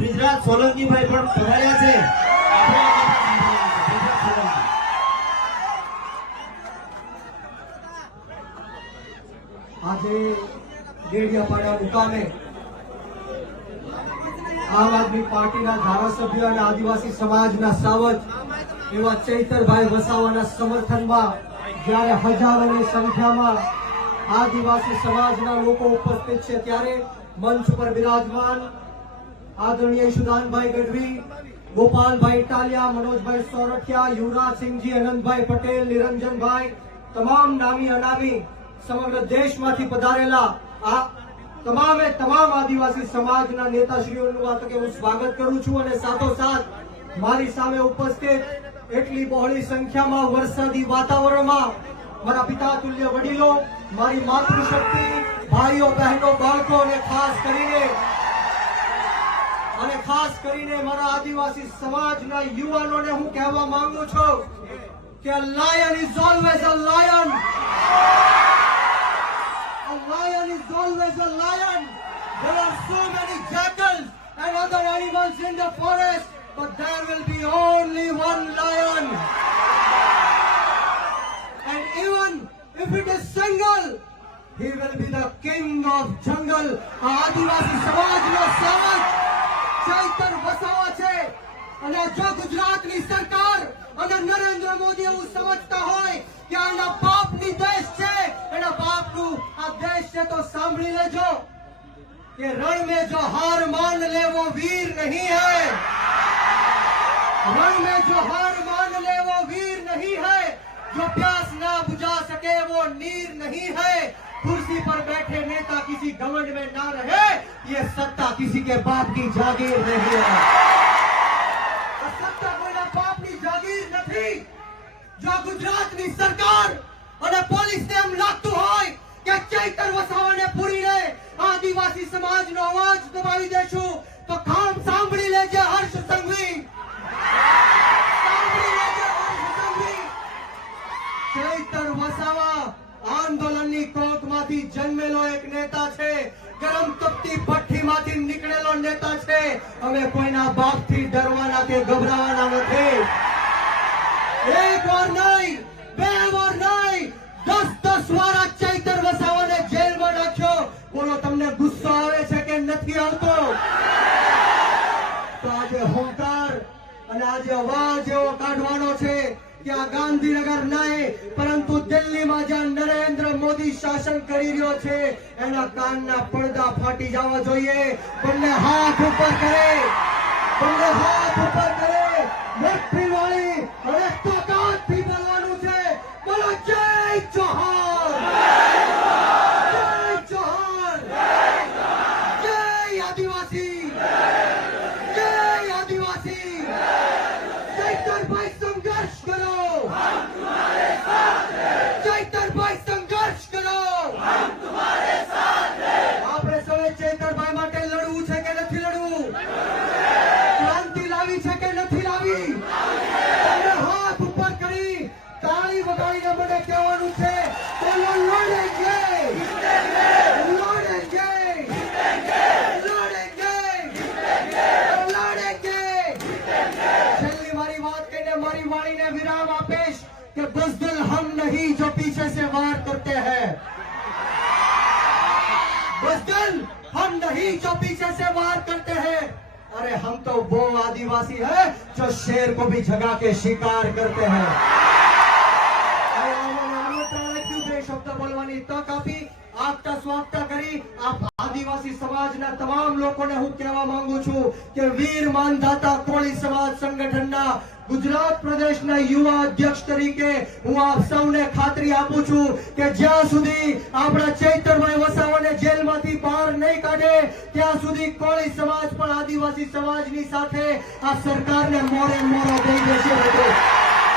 બ્રિજરાજ સોલંકીભાઈ પણ પધાર્યા છે. આજે ડેડિયાપાડા મુકામે આમ આદમી પાર્ટીના ધારાસભ્ય અને આદિવાસી સમાજના સાવજ એવા ચૈતરભાઈ વસાવાના સમર્થનમાં જ્યારે હજારોની સંખ્યામાં આદિવાસી સમાજના લોકો ઉપસ્થિત છે ત્યારે મંચ પર બિરાજમાન આદરણીય ઈશુદાનભાઈ ગઢવી, ગોપાલભાઈ ટાલિયા, મનોજભાઈ સોરઠિયા, યુવરાજસિંહજી, અનંતભાઈ પટેલ, નિરંજનભાઈ, તમામ નામી અનામી સમગ્ર દેશમાંથી પધારેલા આ તમામે તમામ આદિવાસી સમાજના નેતાશ્રીઓનું આ તકે હું સ્વાગત કરું છું અને સાથોસાથ મારી સામે ઉપસ્થિત એટલી બહોળી સંખ્યામાં વરસાદી વાતાવરણમાં મારા પિતા તુલ્ય વડીલો, મારી માતૃશક્તિ, ભાઈઓ બહેનો બાળકો અને ખાસ કરીને મારા આદિવાસી સમાજના યુવાનોને હું કહેવા માંગુ છું કે lion is always a lion. A lion is always a lion. There are so many jackals and other animals in the forest, but there will be only one lion. And even if it is single, he will be the king of jungle. આદિવાસી સમાજનો સાવજ ચૈતર વસાવા છે અને જો ગુજરાતની સરકાર અને નરેન્દ્ર મોદી એવું સમજતા હોય કે આના બાપની દેશ છે, એના બાપનું આ દેશ છે, તો સાંભળી લેજો કે રણ में जो हार मान ले वो वीर नहीं है. रण में जो हार मान ले वो वीर नहीं है. जो प्यास ना बुझा सके वो नीर नहीं है. कुर्सी पर बैठे नेता किसी घमंड में ना रहे. ये सत्ता किसी के बाप की जागीर नहीं है. सत्ता कोईना बापनी जागीर નથી. જો ગુજરાતની સરકાર અને પોલીસને એમ લાગતું હોય કે ચૈતર વસાવાને પૂરીને આદિવાસી સમાજનો અવાજ દબાવી દેશું તો કામ સાંભળી લેજે હર્ષ સંઘવી. ચૈતર વસાવા આંદોલનની કોકમાંથી જન્મેલો એક નેતા છે. ગરમ તપતી ભઠ્ઠીમાંથી નીકળેલો નેતા છે. અમે કોઈના બાપથી ડરવાના કે ગભરાવાના નથી. એક વાર નહીં, બે વાર નહીં, 10 વાર આ ચૈતર વસાવાને જેલમાં નાખ્યો. બોલો તમને ગુસ્સો આવે છે કે નથી આવતો? તો આજે હુંકાર અને આજે અવાજ એવો કાઢવાનો છે કે આ ગાંધીનગર નહીં પરંતુ દિલ્હીમાં જ્યાં નરેન્દ્ર મોદી શાસન કરી રહ્યો છે એના કાનના પડદા ફાટી જવા જોઈએ. બંને હાથ ઉપર કરે, બંને હાથ ઉપર કરે. મુઠ્ઠી વાળી અને તાકાતથી બોલવાનું છે. બોલો જય જોહાર, જય જોહાર, જય આદિવાસી, જય આદિવાસી. ચૈતરભાઈ સંઘર્ષ કરો, ચૈતરભાઈ સંઘર્ષ કરો. આપણે સૌએ ચૈતરભાઈ માટે લડવું છે કે નથી લડવું? ક્રાંતિ લાવી છે કે નથી લાવી? તમને હાથ ઉપર કરી તાળી વગાડીને મને કહેવાનું છે બોલો લડેંગે, લડેંગે, લડેંગે, લડેંગે. છેલ્લી મારી વાત કહીને મારી વાણીને વિરામ આપીશ કે બુઝદિલ હમ નહીં જો પીछे से वार करते हैं. बुज़दिल हम नहीं जो पीछे से वार करते हैं. अरे हम तो वो आदिवासी है जो शेर को भी जगा के शिकार करते हैं. શબ્દ બોલવાની તક આપી આપતા સ્વાગતા કરી આદિવાસી સમાજના તમામ લોકોને હું કહેવા માંગુ છું કે વીર માનધાતા કોળી સમાજ સંગઠનના ગુજરાત પ્રદેશના યુવા અધ્યક્ષ તરીકે હું આપ સૌને ખાતરી આપું છું કે જ્યાં સુધી આપણા ચૈતરભાઈ વસાવાને જેલમાંથી બહાર નહીં કાઢે ત્યાં સુધી કોળી સમાજ પણ આદિવાસી સમાજની સાથે આ સરકારને મોરે મોરો દઈ દેશે.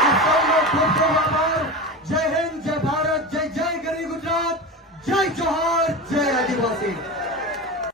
આ સૌનો ખૂબ ખૂબ આભાર. જય હિન્દ, જય ભારત, જય જય ગરવી ગુજરાત, જય જોહાર, જય આદિવાસી.